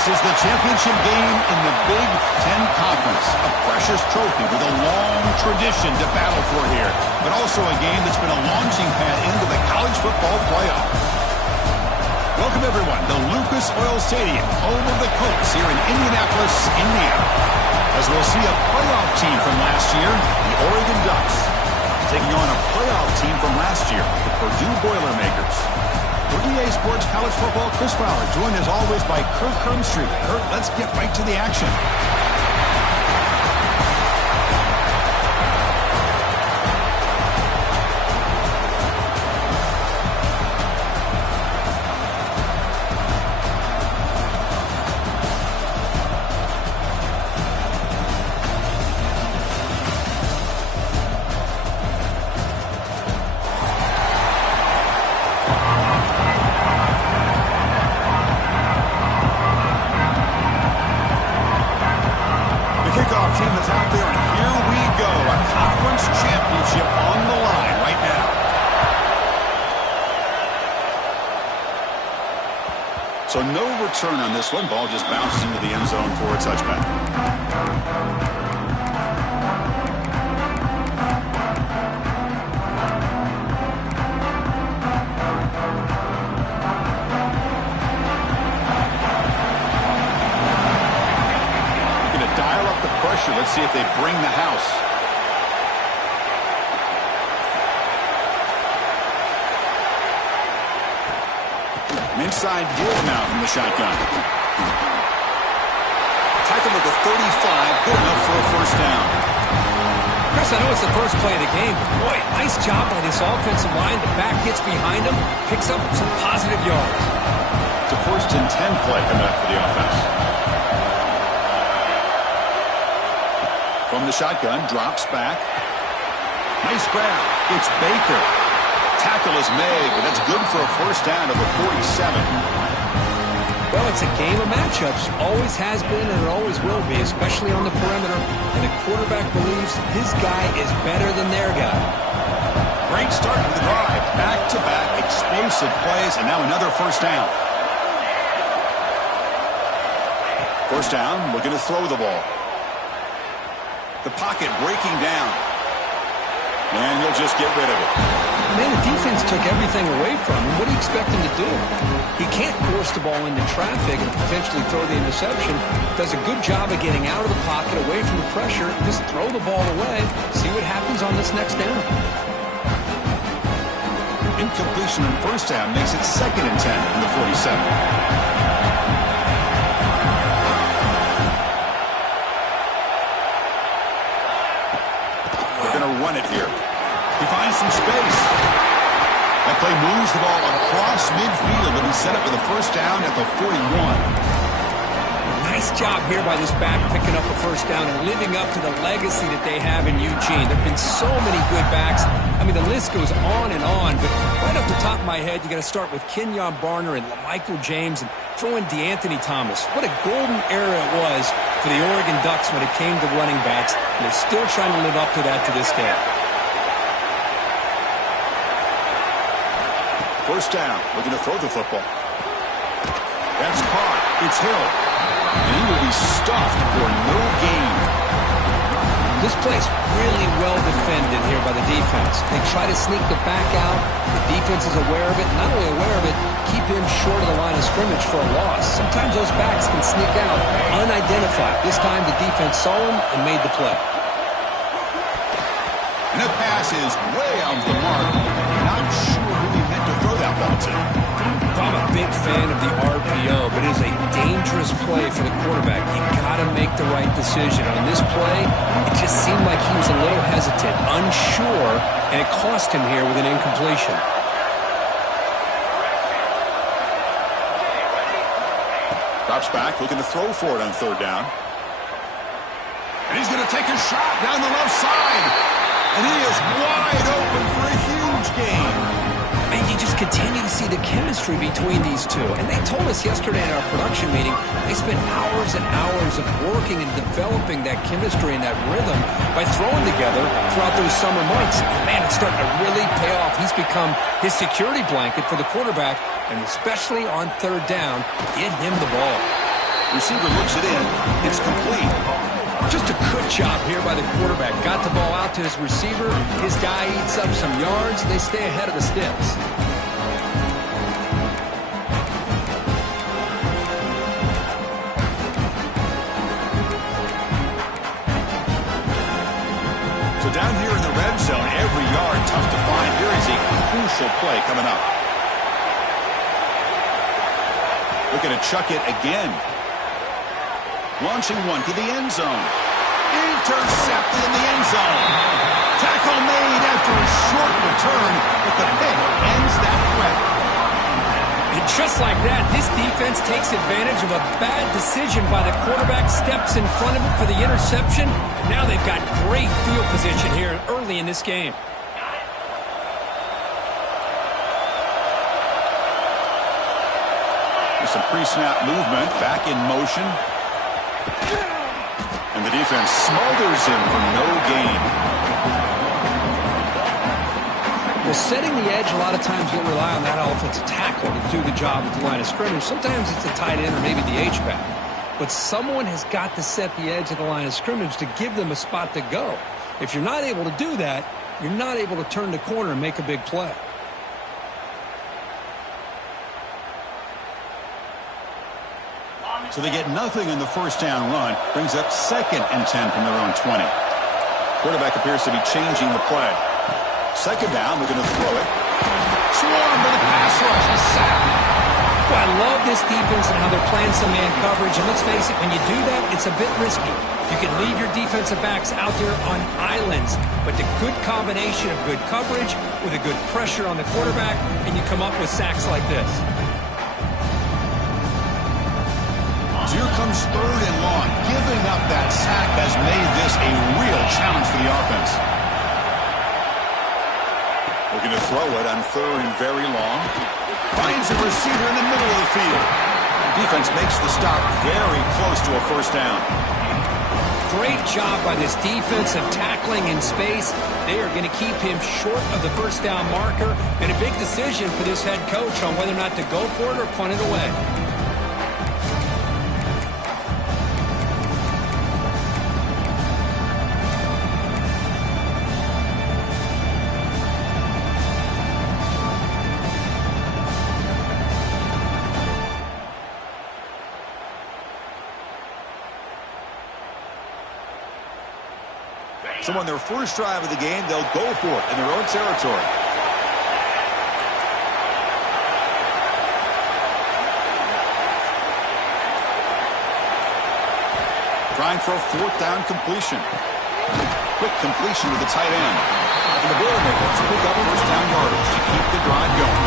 This is the championship game in the Big Ten Conference. A precious trophy with a long tradition to battle for here. But also a game that's been a launching pad into the college football playoff. Welcome, everyone, to Lucas Oil Stadium, home of the Colts here in Indianapolis, Indiana. As we'll see a playoff team from last year, the Oregon Ducks, taking on a playoff team from last year, the Purdue Boilermakers. For EA Sports College Football, Chris Fowler, joined as always by Kirk Hermstreet. Kirk, let's get right to the action. So no return on this one. Ball just bounces into the end zone for a touchback. Going to dial up the pressure. Let's see if they bring the house. Inside give now from the shotgun. Tackle at the 35, good enough for a first down. Chris, I know it's the first play of the game, but boy, nice job by this offensive line. The back gets behind him, picks up some positive yards. It's a 1st and 10 play coming up for the offense. From the shotgun, drops back. Nice grab. It's Baker. Tackle is made, but that's good for a first down of the 47. Well, it's a game of matchups. Always has been and it always will be, especially on the perimeter. And the quarterback believes his guy is better than their guy. Great start to the drive. Back-to-back explosive plays, and now another first down. First down, looking to throw the ball. The pocket breaking down. And he'll just get rid of it. Man, the defense took everything away from him. What do you expect him to do? He can't force the ball into traffic and potentially throw the interception. Does a good job of getting out of the pocket, away from the pressure. Just throw the ball away. See what happens on this next down. Incompletion on first down makes it 2nd and 10 in the 47. Run it here. He finds some space. That play moves the ball across midfield, and he set up with a first down at the 41. Nice job here by this back, picking up a first down and living up to the legacy that they have in Eugene. There have been so many good backs. I mean, the list goes on and on, but right off the top of my head, you got to start with Kenyon Barner and Michael James and throw in DeAnthony Thomas. What a golden era it was for the Oregon Ducks when it came to running backs, and they're still trying to live up to that to this day. First down, looking to throw the football. That's caught. It's Hill. And he will be stuffed for no gain. This play's really well defended here by the defense. They try to sneak the back out. The defense is aware of it. Not only aware of it, keep him short of the line of scrimmage for a loss. Sometimes those backs can sneak out unidentified. This time the defense saw him and made the play. And the pass is way off the mark. Not sure who he meant to throw that ball to. I'm a big fan of the RPO, but it is a dangerous play for the quarterback. You got to make the right decision. On this play, it just seemed like he was a little hesitant, unsure, and it cost him here with an incompletion. Drops back, looking to throw for it on 3rd down. And he's going to take a shot down the left side. And he is wide open for a huge gain. And you just continue to see the chemistry between these two. And they told us yesterday in our production meeting, they spent hours and hours of working and developing that chemistry and that rhythm by throwing together throughout those summer months. And man, it's starting to really pay off. He's become his security blanket for the quarterback, and especially on 3rd down, get him the ball. Receiver looks it in. It's complete. Just a good job here by the quarterback. Got the ball out to his receiver. His guy eats up some yards. They stay ahead of the sticks. So down here in the red zone, every yard tough to find. Here is a crucial play coming up. Looking to chuck it again. Launching one to the end zone. Intercepted in the end zone. Tackle made after a short return, but the pick ends that threat. And just like that, this defense takes advantage of a bad decision by the quarterback, steps in front of it for the interception. Now they've got great field position here early in this game. There's some pre-snap movement, back in motion. And the defense smothers him for no gain. Well, setting the edge, a lot of times you'll rely on that offensive tackle to do the job at the line of scrimmage. Sometimes it's a tight end or maybe the H-back. But someone has got to set the edge of the line of scrimmage to give them a spot to go. If you're not able to do that, you're not able to turn the corner and make a big play. So they get nothing in the first down run. Brings up 2nd and 10 from their own 20. Quarterback appears to be changing the play. 2nd down, they're going to throw it. Swarm to the pass rush. A sack. Well, I love this defense and how they're playing some man coverage. And let's face it, when you do that, it's a bit risky. You can leave your defensive backs out there on islands. But the good combination of good coverage with a good pressure on the quarterback, and you come up with sacks like this. Here comes 3rd and long. Giving up that sack has made this a real challenge for the offense. Looking to throw it on 3rd and very long. Finds a receiver in the middle of the field. Defense makes the stop very close to a first down. Great job by this defense of tackling in space. They are going to keep him short of the first down marker. And a big decision for this head coach on whether or not to go for it or punt it away. So on their first drive of the game, they'll go for it in their own territory. Trying for a 4th down completion. Quick completion to the tight end. And the Boilermakers pick up first down yardage to keep the drive going.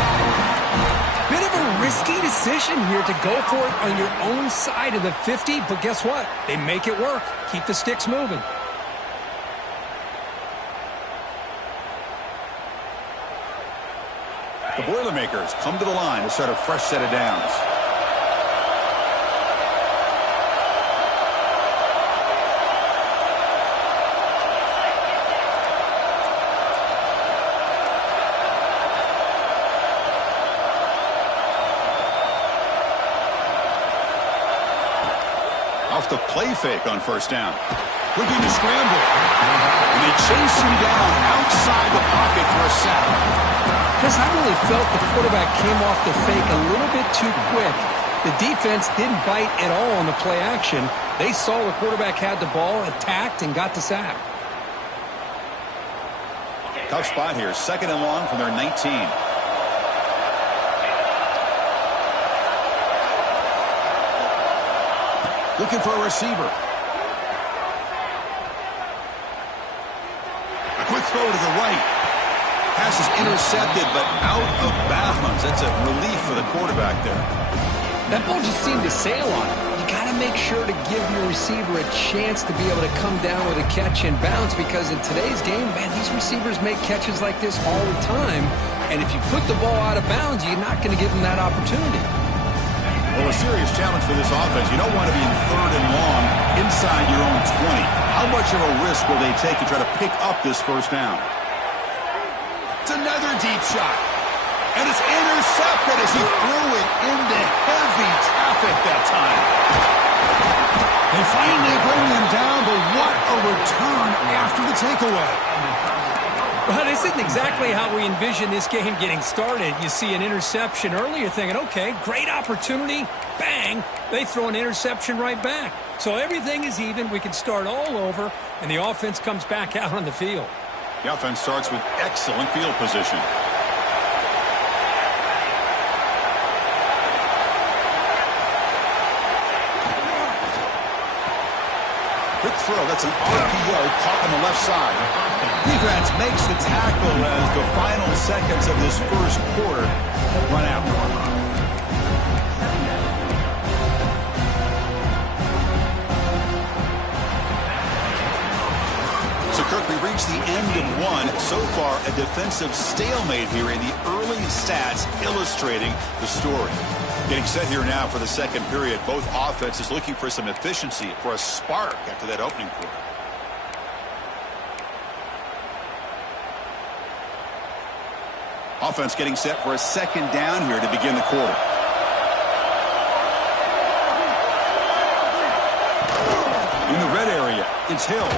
Bit of a risky decision here to go for it on your own side of the 50, but guess what? They make it work. Keep the sticks moving. The Boilermakers come to the line to start a fresh set of downs. Off the play fake on first down. Looking to scramble. And they chase him down outside the pocket for a sack. Chris, I really felt the quarterback came off the fake a little bit too quick. The defense didn't bite at all on the play action. They saw the quarterback had the ball, attacked, and got the sack. Tough spot here. 2nd and long from their 19. Looking for a receiver. A quick throw to the right. Pass is intercepted, but out of bounds. That's a relief for the quarterback there. That ball just seemed to sail on it. You got to make sure to give your receiver a chance to be able to come down with a catch and bounce, because in today's game, man, these receivers make catches like this all the time. And if you put the ball out of bounds, you're not going to give them that opportunity. Well, a serious challenge for this offense. You don't want to be in 3rd and long inside your own 20. How much of a risk will they take to try to pick up this first down? It's another deep shot. And it's intercepted as he threw it into heavy traffic that time. They finally bring him down, but what a return after the takeaway. Well, this isn't exactly how we envision this game getting started. You see an interception early, you're thinking, okay, great opportunity, bang, they throw an interception right back. So everything is even, we can start all over, and the offense comes back out on the field. The offense starts with excellent field position. Quick throw, that's an RPO caught on the left side. Defense makes the tackle as the final seconds of this first quarter run out. So, Kirk, we reached the end of one. So far, a defensive stalemate here in the early stats illustrating the story. Getting set here now for the second period. Both offenses looking for some efficiency, for a spark after that opening quarter. Offense getting set for a second down here to begin the quarter. In the red area, it's Hill.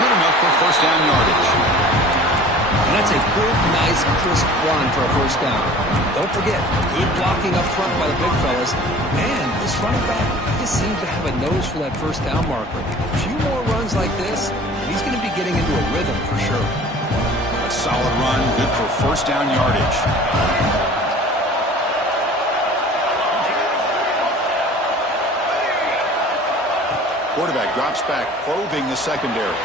Good enough for first down yardage. And that's a good, nice, crisp run for a first down. Don't forget, good blocking up front by the big fellas. And this running back just seems to have a nose for that first down marker. A few more runs like this, and he's going to be getting into a rhythm for sure. A solid run, good for first down yardage. Quarterback drops back, probing the secondary.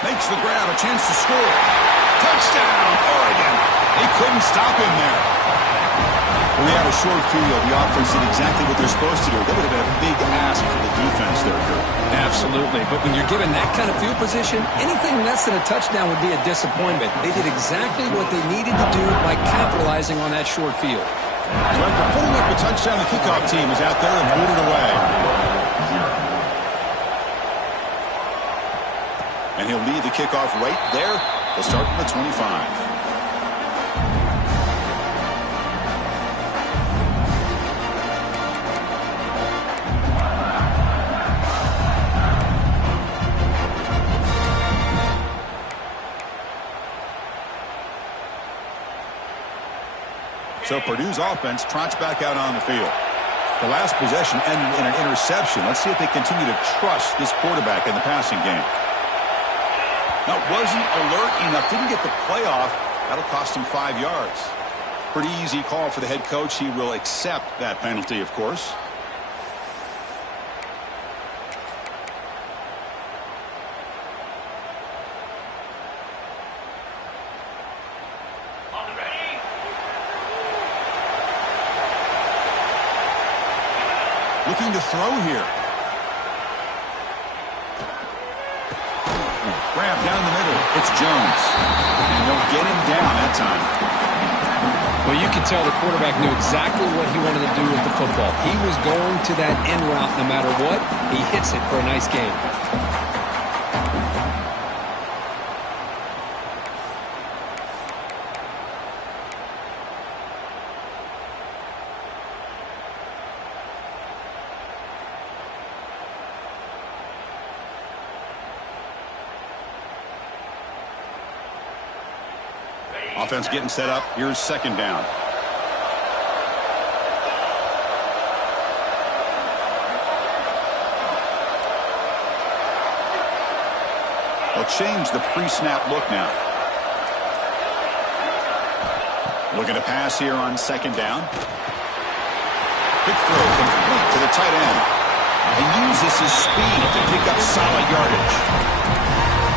Makes the grab, a chance to score. Touchdown, Oregon. They couldn't stop him there. Well, we had a short field. The offense did exactly what they're supposed to do. That would have been a big ask for the defense there, Kirk. Absolutely. But when you're given that kind of field position, anything less than a touchdown would be a disappointment. They did exactly what they needed to do by capitalizing on that short field. So after putting up a touchdown, the kickoff team is out there and booted away. And he'll lead the kickoff right there. They'll start from the 25. So Purdue's offense trots back out on the field. The last possession ended in an interception. Let's see if they continue to trust this quarterback in the passing game. Now, wasn't alert enough, didn't get the playoff. That'll cost him 5 yards. Pretty easy call for the head coach. He will accept that penalty, of course. Looking to throw here. Grab down the middle. It's Jones. And they'll get him down that time. Well, you can tell the quarterback knew exactly what he wanted to do with the football. He was going to that end route no matter what. He hits it for a nice gain. Offense getting set up. Here's second down. They'll change the pre-snap look now. Looking to pass here on second down. Quick throw complete to the tight end. And uses his speed to pick up solid yardage.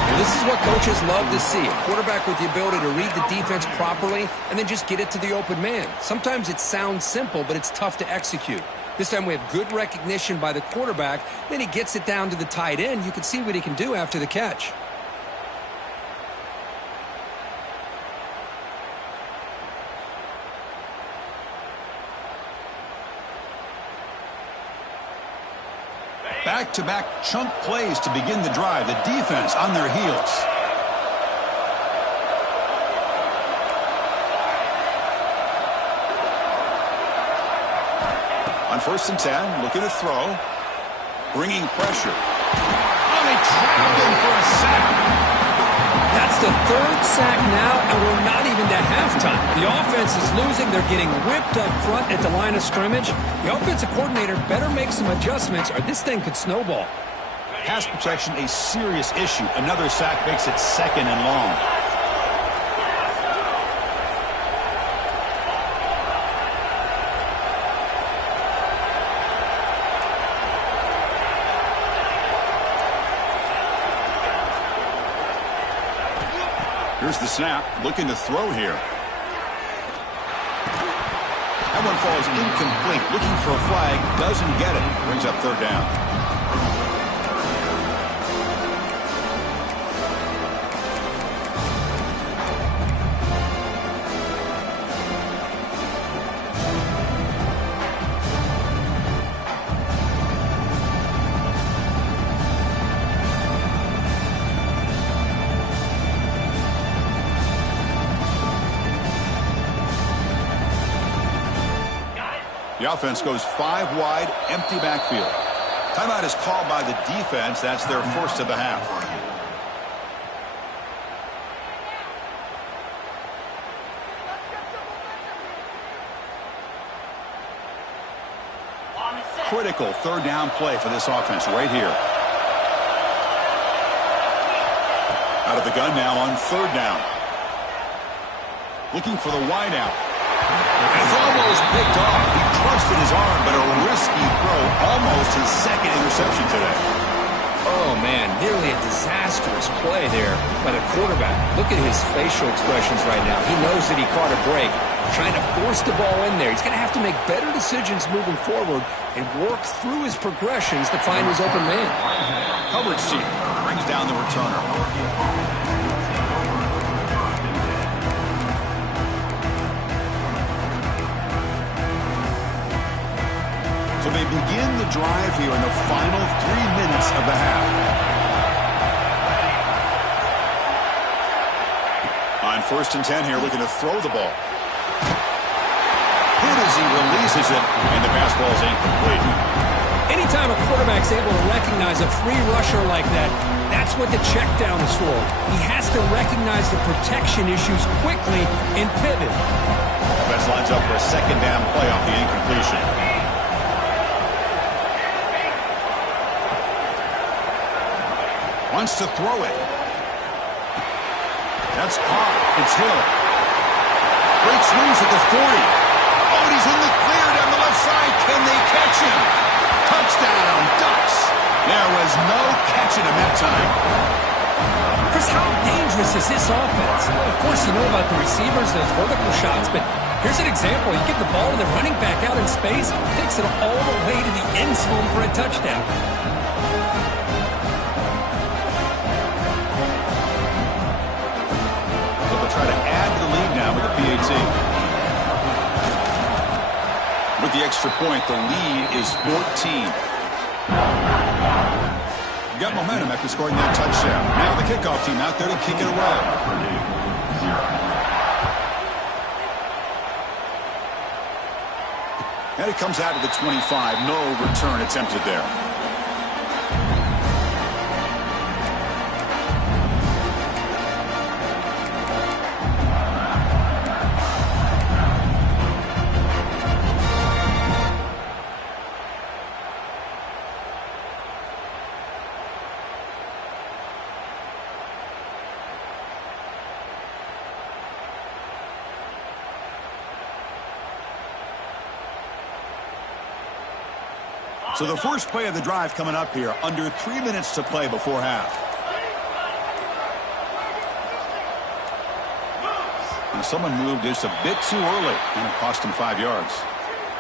Well, this is what coaches love to see. A quarterback with the ability to read the defense properly and then just get it to the open man. Sometimes it sounds simple, but it's tough to execute. This time we have good recognition by the quarterback. Then he gets it down to the tight end. You can see what he can do after the catch. Back-to-back chunk plays to begin the drive. The defense on their heels. first and 10, looking to throw. Bringing pressure. Oh, they trapped him for a sack. That's the third sack now, and we're not even to halftime. The offense is losing. They're getting whipped up front at the line of scrimmage. The offensive coordinator better make some adjustments, or this thing could snowball. Pass protection, a serious issue. Another sack makes it second and long. Here's the snap, looking to throw here. That one falls incomplete, looking for a flag, doesn't get it. Brings up third down. The offense goes 5 wide, empty backfield. Timeout is called by the defense. That's their first of the half. Critical third down play for this offense right here. Out of the gun now on third down. Looking for the wide out. It's almost picked off. He trusted his arm, but a risky throw. Almost his second interception today. Oh, man, nearly a disastrous play there by the quarterback. Look at his facial expressions right now. He knows that he caught a break, trying to force the ball in there. He's going to have to make better decisions moving forward and work through his progressions to find his open man. Coverage team brings down the returner. So they begin the drive here in the final 3 minutes of the half. On first and 10 here, looking to throw the ball. Hit as he releases it, and the pass ball is incomplete. Anytime a quarterback's able to recognize a free rusher like that, that's what the check down is for. He has to recognize the protection issues quickly and pivot. Offense lines up for a second down play off the incompletion. Wants to throw it. That's caught. It's Hill. Great swings at the 40. Oh, and he's in the clear down the left side. Can they catch him? Touchdown, Ducks. There was no catching him that time. Chris, how dangerous is this offense? Of course, you know about the receivers, those vertical shots, but here's an example. You get the ball to the running back out in space, takes it all the way to the end zone for a touchdown. Try to add to the lead now with the PAT. With the extra point, the lead is 14. You got momentum after scoring that touchdown. Now the kickoff team out there to kick it away. And it comes out of the 25. No return attempted there. So the first play of the drive coming up here. Under 3 minutes to play before half. And someone moved just a bit too early, and it cost him 5 yards.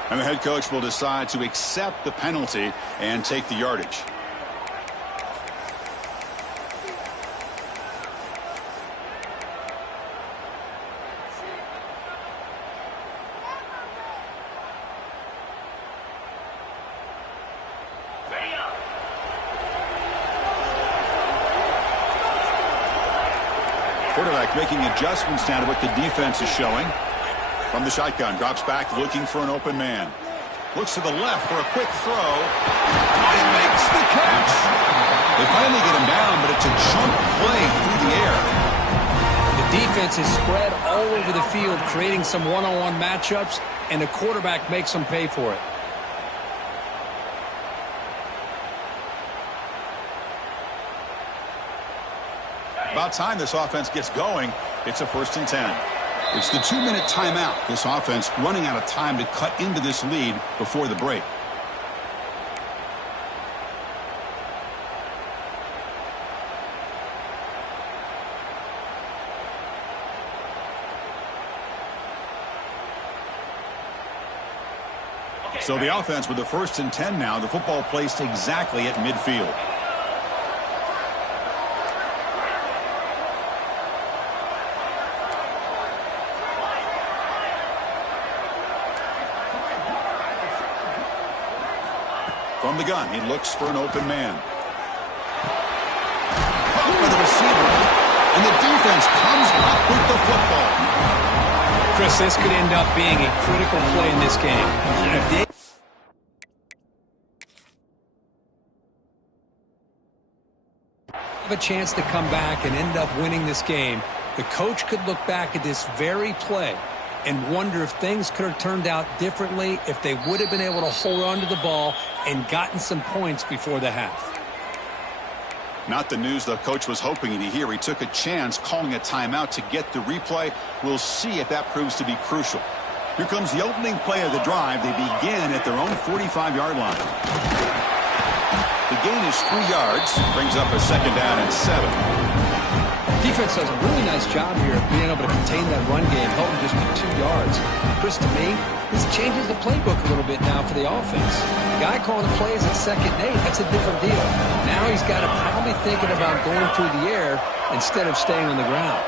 And the head coach will decide to accept the penalty and take the yardage. Quarterback making adjustments now to what the defense is showing. From the shotgun, drops back looking for an open man. Looks to the left for a quick throw. And makes the catch. They finally get him down, but it's a chunk play through the air. The defense is spread all over the field, creating some one-on-one matchups, and the quarterback makes them pay for it. About time this offense gets going. It's a 1st and 10. It's the 2-minute timeout. This offense running out of time to cut into this lead before the break. So the offense with the 1st and 10 now. The football placed exactly at midfield. From the gun, he looks for an open man. Caught by the receiver. And the defense comes up with the football. Chris, this could end up being a critical play in this game. If they have a chance to come back and end up winning this game, the coach could look back at this very play and wonder if things could have turned out differently if they would have been able to hold on to the ball and gotten some points before the half. Not the news the coach was hoping to hear. He took a chance calling a timeout to get the replay. We'll see if that proves to be crucial. Here comes the opening play of the drive. They begin at their own 45-yard line. The gain is 3 yards. Brings up a 2nd down and 7. Defense does a really nice job here of being able to contain that run game, helping just get 2 yards. Chris, to me, this changes the playbook a little bit now for the offense. The guy calling the plays at 2nd and 8, that's a different deal. Now he's got to probably thinking about going through the air instead of staying on the ground.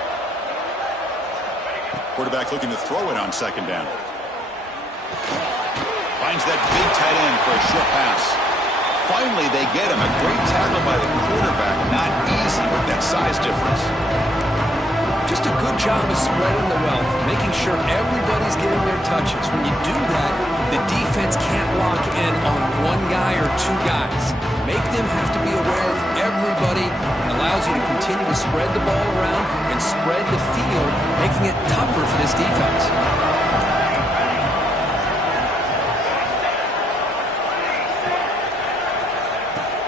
Quarterback looking to throw it on 2nd down. Finds that big tight end for a short pass. Finally, they get him. A great tackle by the quarterback. Not easy with that size difference. Just a good job of spreading the wealth, making sure everybody's getting their touches. When you do that, the defense can't lock in on one guy or 2 guys. Make them have to be aware of everybody. It allows you to continue to spread the ball around and spread the field, making it tougher for this defense.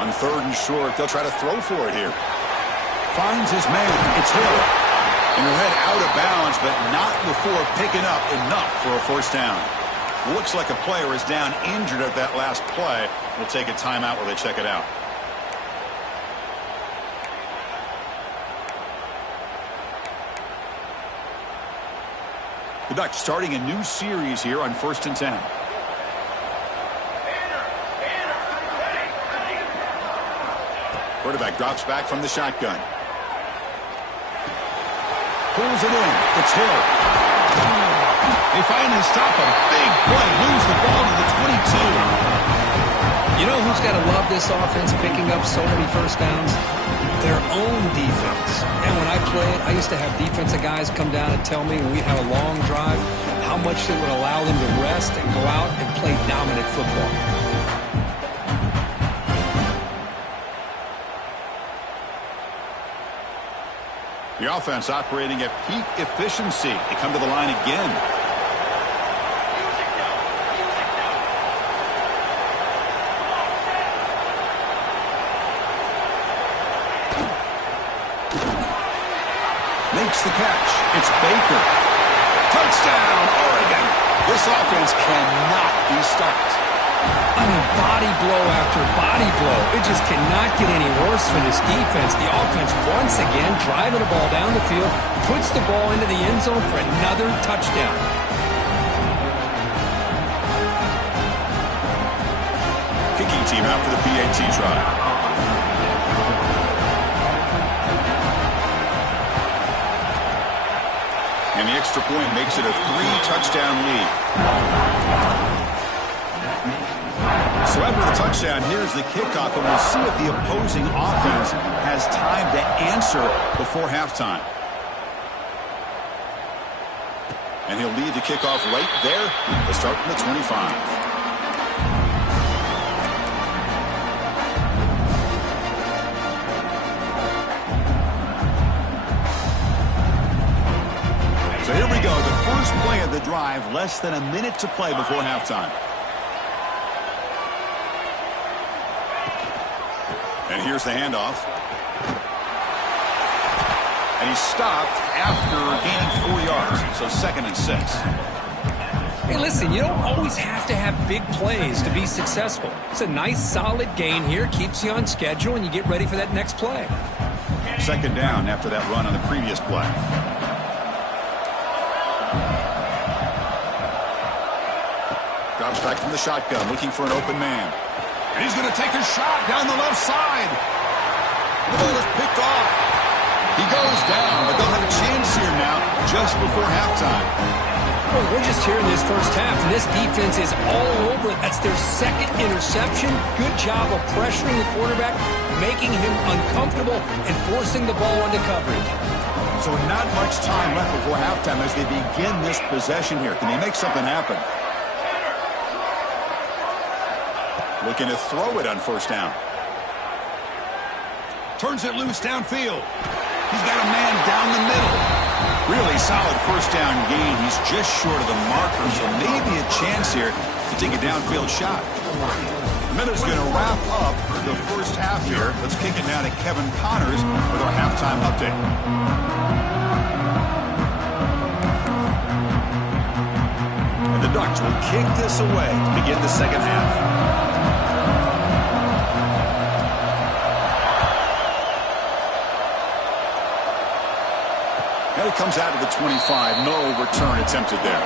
On 3rd and short, they'll try to throw for it here. Finds his man. It's Hill. And he'll head out of bounds, but not before picking up enough for a 1st down. Looks like a player is down injured at that last play. We'll take a timeout while they check it out. The Ducks starting a new series here on 1st and 10. Quarterback drops back from the shotgun. Pulls it in. It's Hill. They finally stop him. Big play. Lose the ball to the 22. You know who's got to love this offense picking up so many 1st downs? Their own defense. And when I played, I used to have defensive guys come down and tell me when we'd have a long drive how much it would allow them to rest and go out and play dominant football. The offense operating at peak efficiency. They come to the line again. Makes the catch. It's Baker. Touchdown, Oregon. This offense cannot be stopped. I mean, body blow after body blow. It just cannot get any worse for this defense. The offense, once again, driving the ball down the field, puts the ball into the end zone for another touchdown. Kicking team out for the PAT try. And the extra point makes it a 3-touchdown lead. So after the touchdown, here's the kickoff, and we'll see if the opposing offense has time to answer before halftime. And he'll lead the kickoff right there. They'll start from the 25. started the drive less than a minute to play before halftime. And here's the handoff. And he's stopped after gaining 4 yards. So 2nd and 6. Hey, listen, you don't always have to have big plays to be successful. It's a nice, solid gain here. Keeps you on schedule, and you get ready for that next play. 2nd down after that run on the previous play. Drops back from the shotgun, looking for an open man. And he's going to take a shot down the left side. The ball is picked off. He goes down, but they'll have a chance here now just before halftime. Well, we're just here in this first half, and this defense is all over it. That's their 2nd interception. Good job of pressuring the quarterback, making him uncomfortable, and forcing the ball into coverage. So not much time left before halftime as they begin this possession here. Can they make something happen? Looking to throw it on 1st down. Turns it loose downfield. He's got a man down the middle. Really solid 1st down gain. He's just short of the marker, so maybe a chance here to take a downfield shot. The minute's going to wrap up the first half here. Let's kick it now to Kevin Connors with our halftime update. And the Ducks will kick this away to begin the 2nd half. And it comes out of the 25. No return attempted there.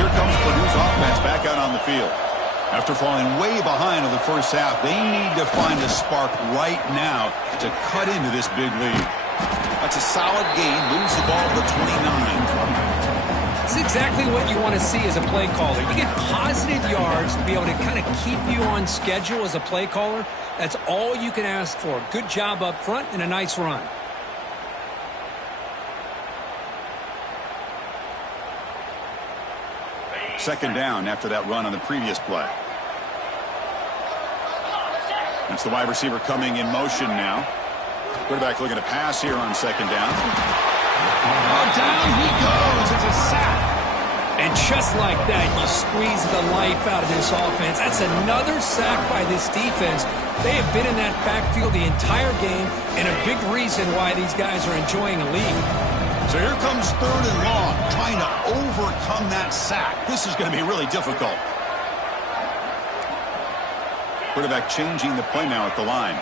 Here comes Purdue's offense back out on the field. After falling way behind in the first half, they need to find a spark right now to cut into this big lead. That's a solid gain. Moves the ball to the 29. It's exactly what you want to see as a play caller. You get positive yards to be able to kind of keep you on schedule as a play caller. That's all you can ask for. Good job up front and a nice run. Second down after that run on the previous play. That's the wide receiver coming in motion now. Quarterback looking to pass here on 2nd down. Oh, down he goes. It's a sack. And just like that, you squeeze the life out of this offense. That's another sack by this defense. They have been in that backfield the entire game, and a big reason why these guys are enjoying a lead. So here comes 3rd and long, trying to overcome that sack. This is going to be really difficult. Quarterback changing the play now at the line.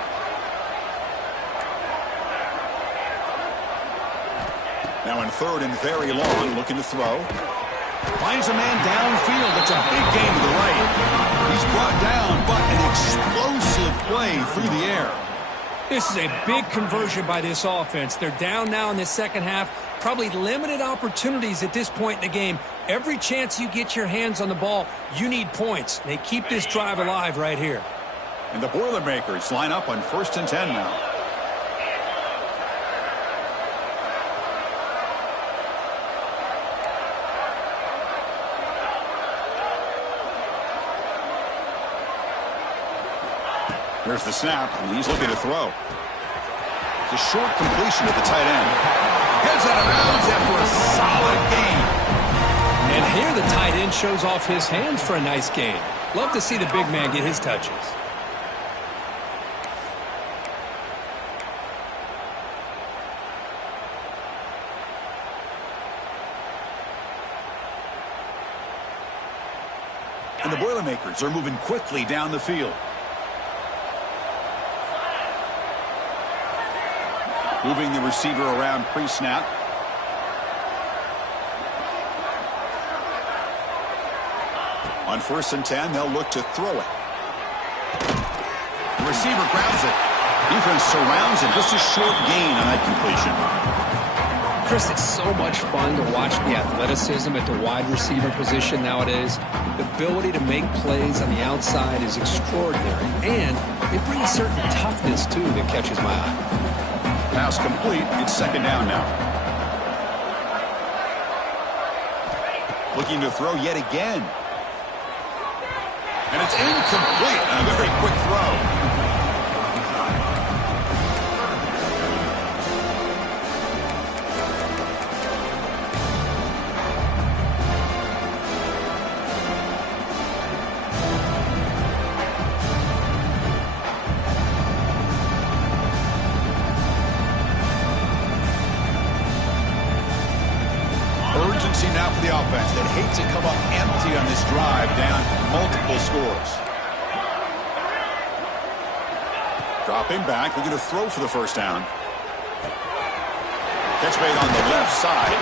Now in 3rd and very long, looking to throw. Finds a man downfield. It's a big gain to the right. He's brought down, but an explosive play through the air. This is a big conversion by this offense. They're down now in the 2nd half. Probably limited opportunities at this point in the game. Every chance you get your hands on the ball, you need points. They keep this drive alive right here. And the Boilermakers line up on 1st and 10 now. Here's the snap, and he's looking to throw. It's a short completion at the tight end. Heads out of bounds after a solid gain. And here the tight end shows off his hands for a nice gain. Love to see the big man get his touches. And the Boilermakers are moving quickly down the field. Moving the receiver around pre-snap. On 1st and 10, they'll look to throw it. The receiver grabs it. Defense surrounds it. Just a short gain on that completion. Chris, it's so much fun to watch the athleticism at the wide receiver position nowadays. The ability to make plays on the outside is extraordinary. And they bring a certain toughness, too, that catches my eye. Pass complete. It's 2nd down now. Looking to throw yet again. And it's incomplete on a very quick throw. Urgency now for the offense that hates to come up empty on this drive, down multiple scores. Dropping back, looking to throw for the first down. Catch made on the left side.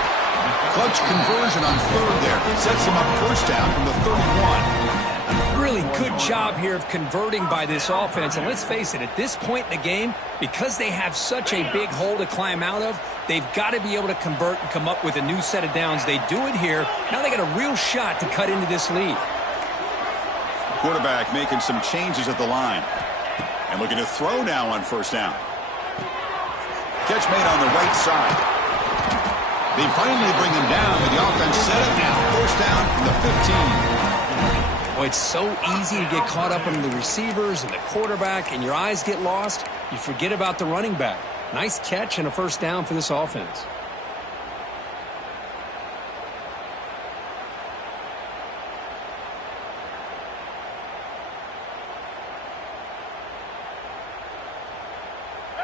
Clutch conversion on third there. Sets him up first down from the 31. Really good job here of converting by this offense. And let's face it, at this point in the game, because they have such a big hole to climb out of, they've got to be able to convert and come up with a new set of downs. They do it here. Now they got a real shot to cut into this lead. Quarterback making some changes at the line. And looking to throw now on first down. Catch made on the right side. They finally bring him down with the offense set up now. First down from the 15. Boy, it's so easy to get caught up in the receivers and the quarterback, and your eyes get lost. You forget about the running back. Nice catch and a first down for this offense.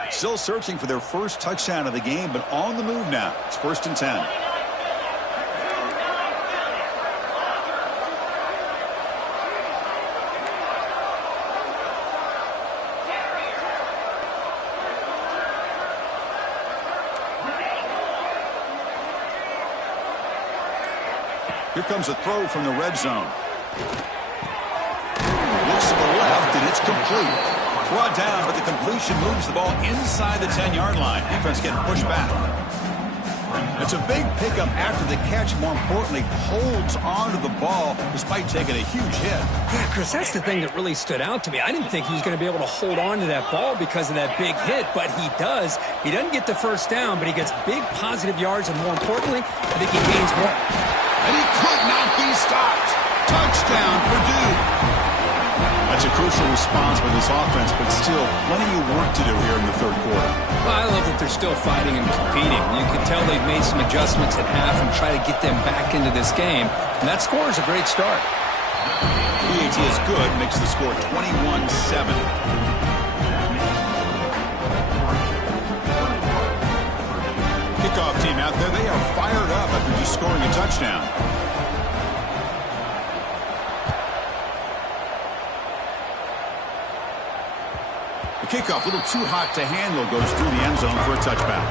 Still searching for their first touchdown of the game, but on the move now. It's 1st and 10. Here comes a throw from the red zone. Looks to the left, and it's complete. Brought down, but the completion moves the ball inside the 10-yard line. Defense getting pushed back. It's a big pickup after the catch. More importantly, holds on to the ball despite taking a huge hit. Yeah, Chris, that's the thing that really stood out to me. I didn't think he was going to be able to hold on to that ball because of that big hit, but he does. He doesn't get the first down, but he gets big positive yards, and more importantly, I think he gains more. And he could not be stopped. Touchdown, Purdue. That's a crucial response by this offense, but still plenty of work to do here in the third quarter. Well, I love that they're still fighting and competing. You can tell they've made some adjustments at half and try to get them back into this game. And that score is a great start. PAT is good, makes the score 21-7. Kickoff team out there, they are fired up after just scoring a touchdown. The kickoff, a little too hot to handle, goes through the end zone for a touchback.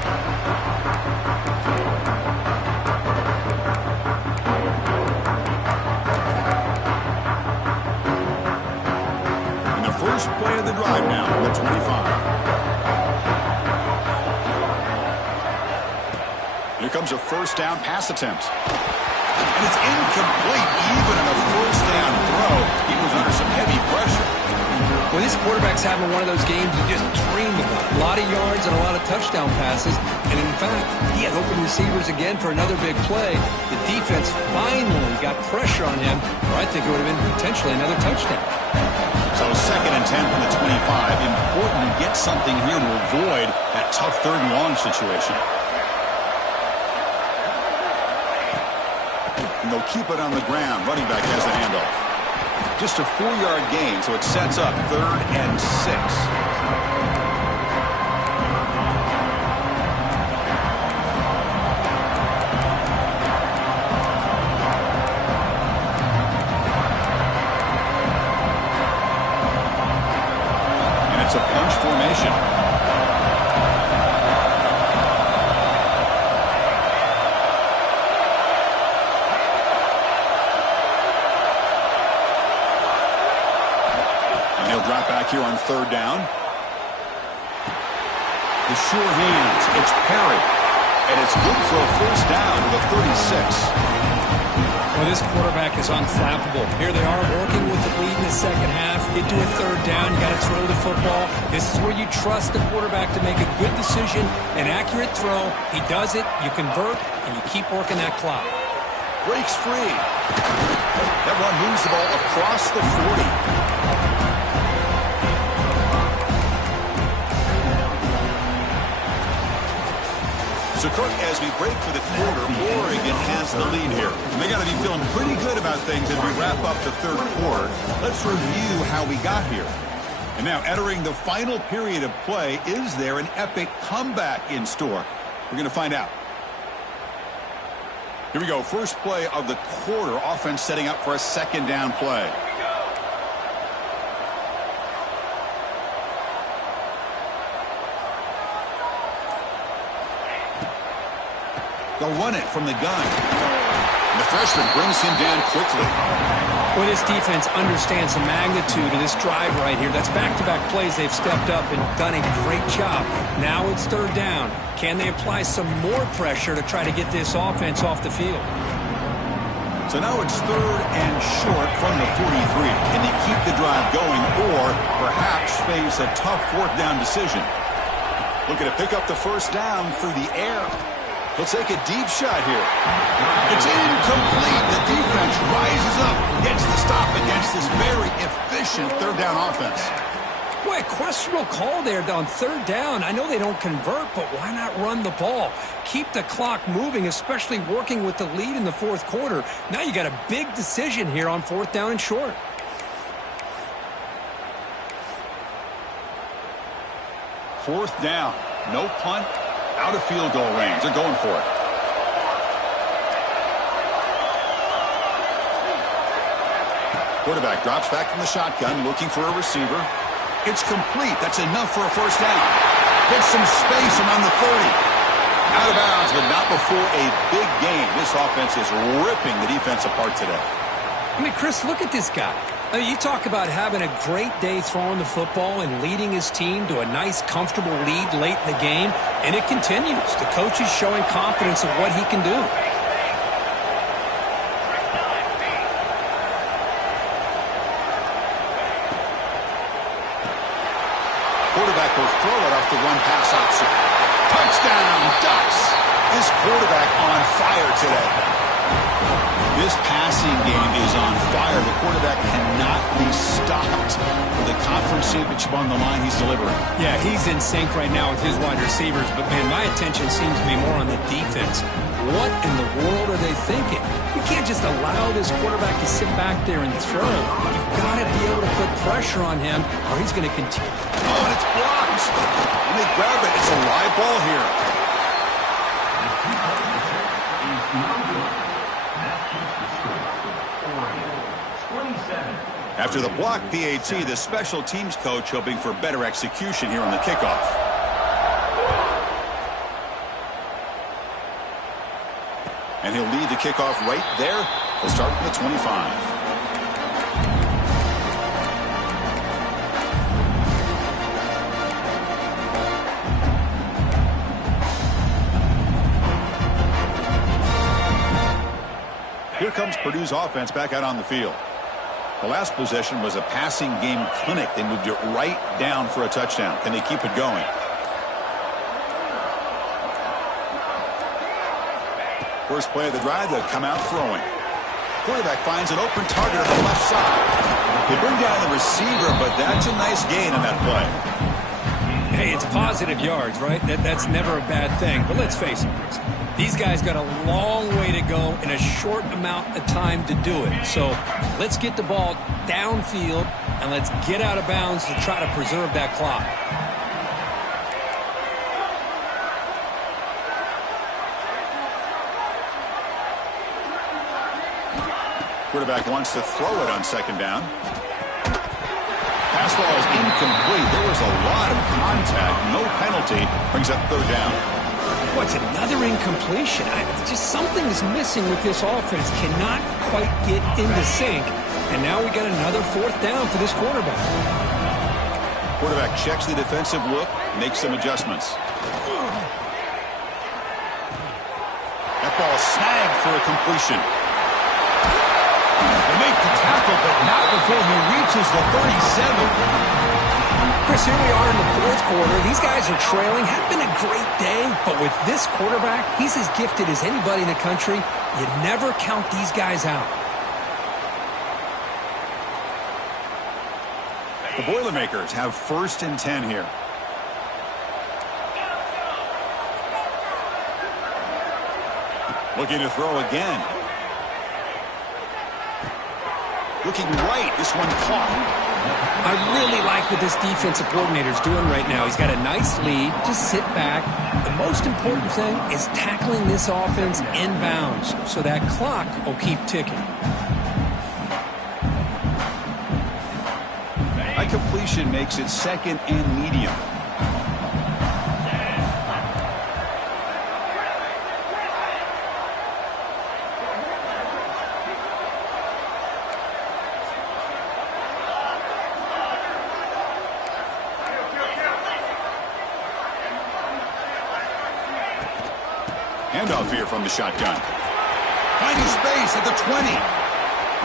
And the first play of the drive now from the 25. Here comes a first down pass attempt. And it's incomplete, even on a first down throw. He was under some heavy pressure. Well, this quarterback's having one of those games you just dream about. A lot of yards and a lot of touchdown passes. And in fact, he had open receivers again for another big play. The defense finally got pressure on him, or I think it would have been potentially another touchdown. So 2nd and 10 from the 25. Important to get something here to avoid that tough 3rd and long situation. And they'll keep it on the ground. Running back has the handoff. Just a 4-yard gain, so it sets up 3rd and 6. And it's a bunch formation. Drop back here on 3rd down. The sure hands. It's Perry. And it's good for a first down to the 36. Well, this quarterback is unflappable. Here they are working with the lead in the second half. Get to a 3rd down. You got to throw the football. This is where you trust the quarterback to make a good decision, an accurate throw. He does it. You convert, and you keep working that clock. Breaks free. That run moves the ball across the 40. So, Kirk, as we break for the quarter, Oregon has the lead here. And they got to be feeling pretty good about things as we wrap up the third quarter. Let's review how we got here. And now, entering the final period of play, is there an epic comeback in store? We're going to find out. Here we go. First play of the quarter. Offense setting up for a second down play. They'll run it from the gun. And the freshman brings him down quickly. Well, this defense understands the magnitude of this drive right here. That's back-to-back plays. They've stepped up and done a great job. Now it's third down. Can they apply some more pressure to try to get this offense off the field? So now it's third and short from the 43. Can they keep the drive going or perhaps face a tough fourth down decision? Looking to pick up the first down through the air. He'll take a deep shot here. It's incomplete. The defense rises up, gets the stop against this very efficient third down offense. Boy, a questionable call there on third down. I know they don't convert, but why not run the ball? Keep the clock moving, especially working with the lead in the fourth quarter. Now you got a big decision here on fourth down and short. Fourth down. No punt. Out of field goal range. They're going for it. Quarterback drops back from the shotgun, looking for a receiver. It's complete. That's enough for a first down. Gets some space around the 30. Out of bounds, but not before a big game. This offense is ripping the defense apart today. I mean, Chris, look at this guy. I mean, you talk about having a great day throwing the football and leading his team to a nice, comfortable lead late in the game, and it continues. The coach is showing confidence of what he can do. Quarterback will throw it off the one-pass option. Touchdown, Ducks! This quarterback on fire today. This passing game is on fire. The quarterback cannot be stopped. With the conference championship on the line, he's delivering. Yeah, he's in sync right now with his wide receivers, but, man, my attention seems to be more on the defense. What in the world are they thinking? You can't just allow this quarterback to sit back there and throw. You've got to be able to put pressure on him, or he's going to continue. Oh, and it's blocked. And they grab it. It's a live ball here. After the block PAT, the special teams coach hoping for better execution here on the kickoff. And he'll lead the kickoff right there. He'll start from the 25. Here comes Purdue's offense back out on the field. The last possession was a passing game clinic. They moved it right down for a touchdown. Can they keep it going? First play of the drive, they'll come out throwing. Quarterback finds an open target on the left side. They bring down the receiver, but that's a nice gain on that play. Hey, it's positive yards, right? That's never a bad thing. But let's face it, Chris. These guys got a long way to go in a short amount of time to do it. So let's get the ball downfield and let's get out of bounds to try to preserve that clock. Quarterback wants to throw it on second down. Pass ball is incomplete. There was a lot of contact. No penalty. Brings up third down. What's another incompletion? Just something is missing with this offense. Cannot quite get into sync. And now we got another fourth down for this quarterback. Quarterback checks the defensive look, makes some adjustments. That ball snagged for a completion. They make the tackle, but not before he reaches the 37. Chris, here we are in the fourth quarter. These guys are trailing. Had been a great day, but with this quarterback, he's as gifted as anybody in the country. You never count these guys out. The Boilermakers have 1st and 10 here. Looking to throw again. Looking right. This one caught. I really like what this defensive coordinator is doing right now. He's got a nice lead. Just sit back. The most important thing is tackling this offense inbounds so that clock will keep ticking. A completion makes it 2nd and medium. Handoff here from the shotgun. Finding space at the 20.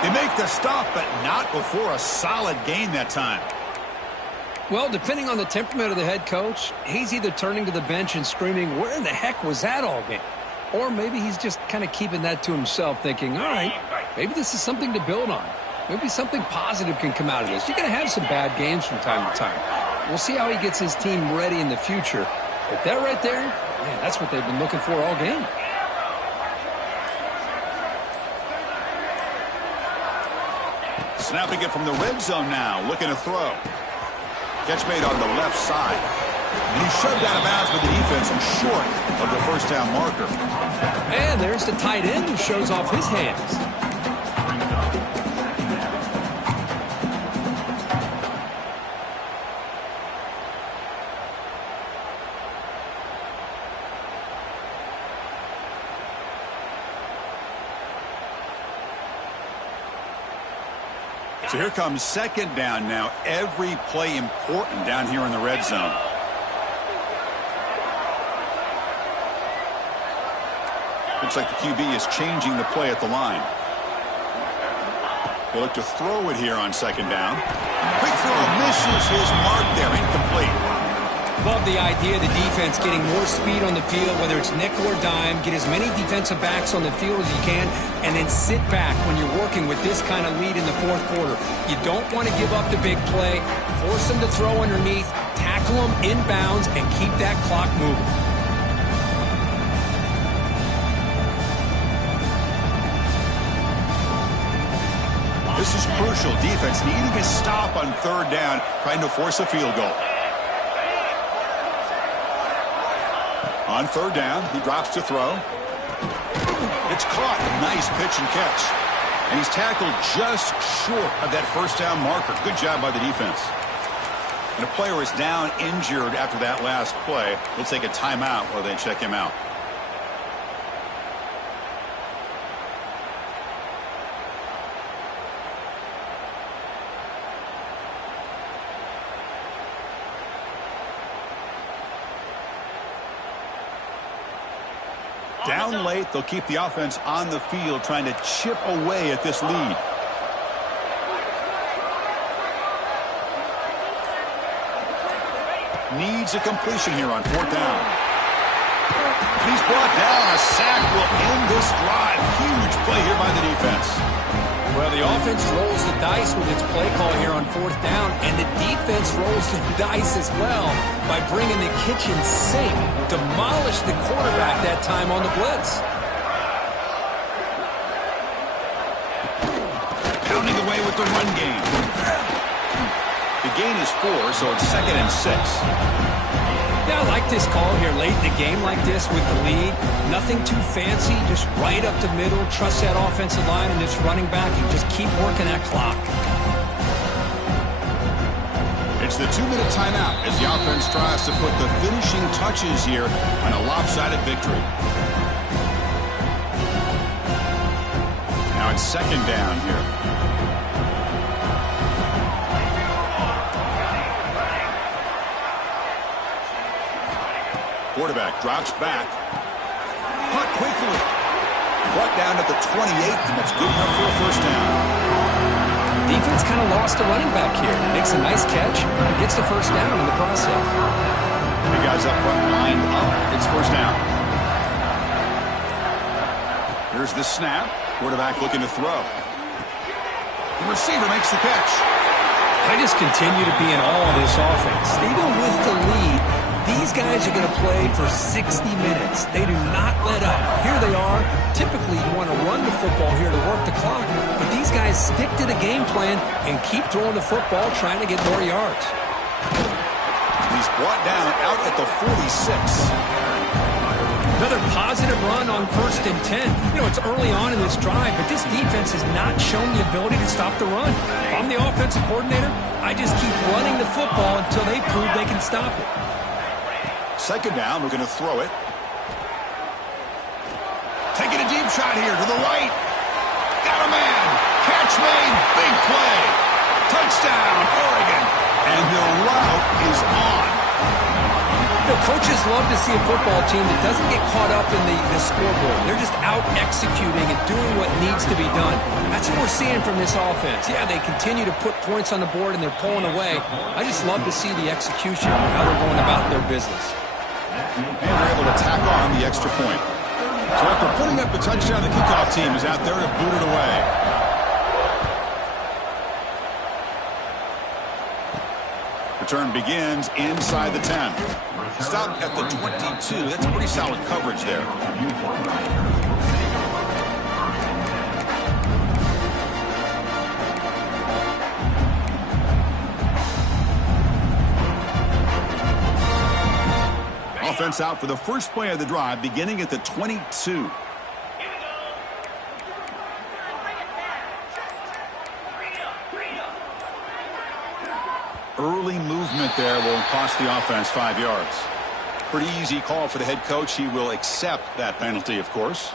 They make the stop, but not before a solid gain that time. Well, depending on the temperament of the head coach, he's either turning to the bench and screaming, where in the heck was that all game? Or maybe he's just kind of keeping that to himself, thinking, all right, maybe this is something to build on. Maybe something positive can come out of this. You're going to have some bad games from time to time. We'll see how he gets his team ready in the future. But that right there, man, that's what they've been looking for all game. Snapping it from the red zone now, looking to throw. Catch made on the left side. And he shoved out of bounds with the defense and short of the 1st down marker. And there's the tight end who shows off his hands. So here comes 2nd down now. Every play important down here in the red zone. Looks like the QB is changing the play at the line. They look to throw it here on 2nd down. Quick throw, misses his mark there, incomplete. Love the idea of the defense getting more speed on the field, whether it's nickel or dime. Get as many defensive backs on the field as you can, and then sit back when you're working with this kind of lead in the 4th quarter. You don't want to give up the big play. Force them to throw underneath, tackle them inbounds, and keep that clock moving. This is crucial. Defense needing a stop on 3rd down, trying to force a field goal. On 3rd down, he drops to throw. It's caught. Nice pitch and catch. And he's tackled just short of that 1st down marker. Good job by the defense. And a player is down injured after that last play. We'll take a timeout while they check him out. Down late, they'll keep the offense on the field trying to chip away at this lead. Needs a completion here on 4th down. He's brought down. A sack will end this drive. Huge play here by the defense. Well, the offense rolls the dice with its play call here on 4th down, and the defense rolls the dice as well by bringing the kitchen sink. Demolished the quarterback that time on the blitz. Pounding away with the run game. The gain is 4, so it's 2nd and 6. Yeah, I like this call here late in the game like this with the lead. Nothing too fancy, just right up the middle. Trust that offensive line and this running back and just keep working that clock. It's the 2-minute timeout as the offense tries to put the finishing touches here on a lopsided victory. Now it's 2nd down here. Quarterback drops back. Caught quickly. Brought down at the 28, and that's good enough for a 1st down. Defense kind of lost a running back here. Makes a nice catch. Gets the 1st down in the process. The guys up front lined up. It's 1st down. Here's the snap. Quarterback looking to throw. The receiver makes the catch. I just continue to be in awe of this offense. Even with the lead, these guys are going to play for 60 minutes. They do not let up. Here they are. Typically, you want to run the football here to work the clock, but these guys stick to the game plan and keep throwing the football, trying to get more yards. He's brought down out at the 46. Another positive run on 1st and 10. You know, it's early on in this drive, but this defense has not shown the ability to stop the run. If I'm the offensive coordinator, I just keep running the football until they prove they can stop it. 2nd down, we're going to throw it. Taking a deep shot here to the right. Got a man. Catch made. Big play. Touchdown, Oregon. And the route is on. You know, coaches love to see a football team that doesn't get caught up in the scoreboard. They're just out executing and doing what needs to be done. That's what we're seeing from this offense. Yeah, they continue to put points on the board and they're pulling away. I just love to see the execution and how they're going about their business. And they're able to tack on the extra point. So after putting up the touchdown, the kickoff team is out there to boot it away. Return begins inside the 10. Stop at the 22. That's pretty solid coverage there. Offense out for the first play of the drive, beginning at the 22. Early movement there will cost the offense 5 yards. Pretty easy call for the head coach. He will accept that penalty, of course.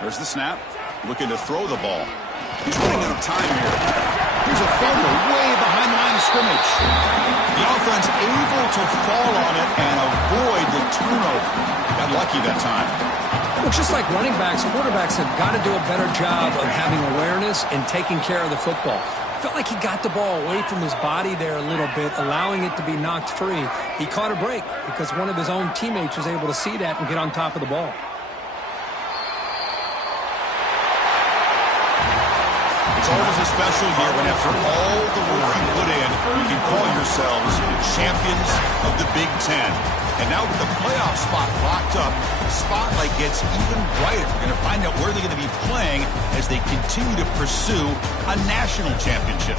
There's the snap. Looking to throw the ball. He's running out of time here. Here's a fumble way behind the line of scrimmage. The offense able to fall on it and avoid the turnover. Got lucky that time. Well, just like running backs, quarterbacks have got to do a better job of having awareness and taking care of the football. Felt like he got the ball away from his body there a little bit, allowing it to be knocked free. He caught a break because one of his own teammates was able to see that and get on top of the ball. It's always a special year when after all the work you put in, you can call yourselves champions of the Big Ten. And now with the playoff spot locked up, the spotlight gets even brighter. We're going to find out where they're going to be playing as they continue to pursue a national championship.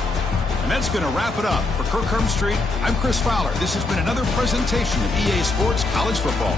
And that's going to wrap it up. For Kirk Street, I'm Chris Fowler. This has been another presentation of EA Sports College Football.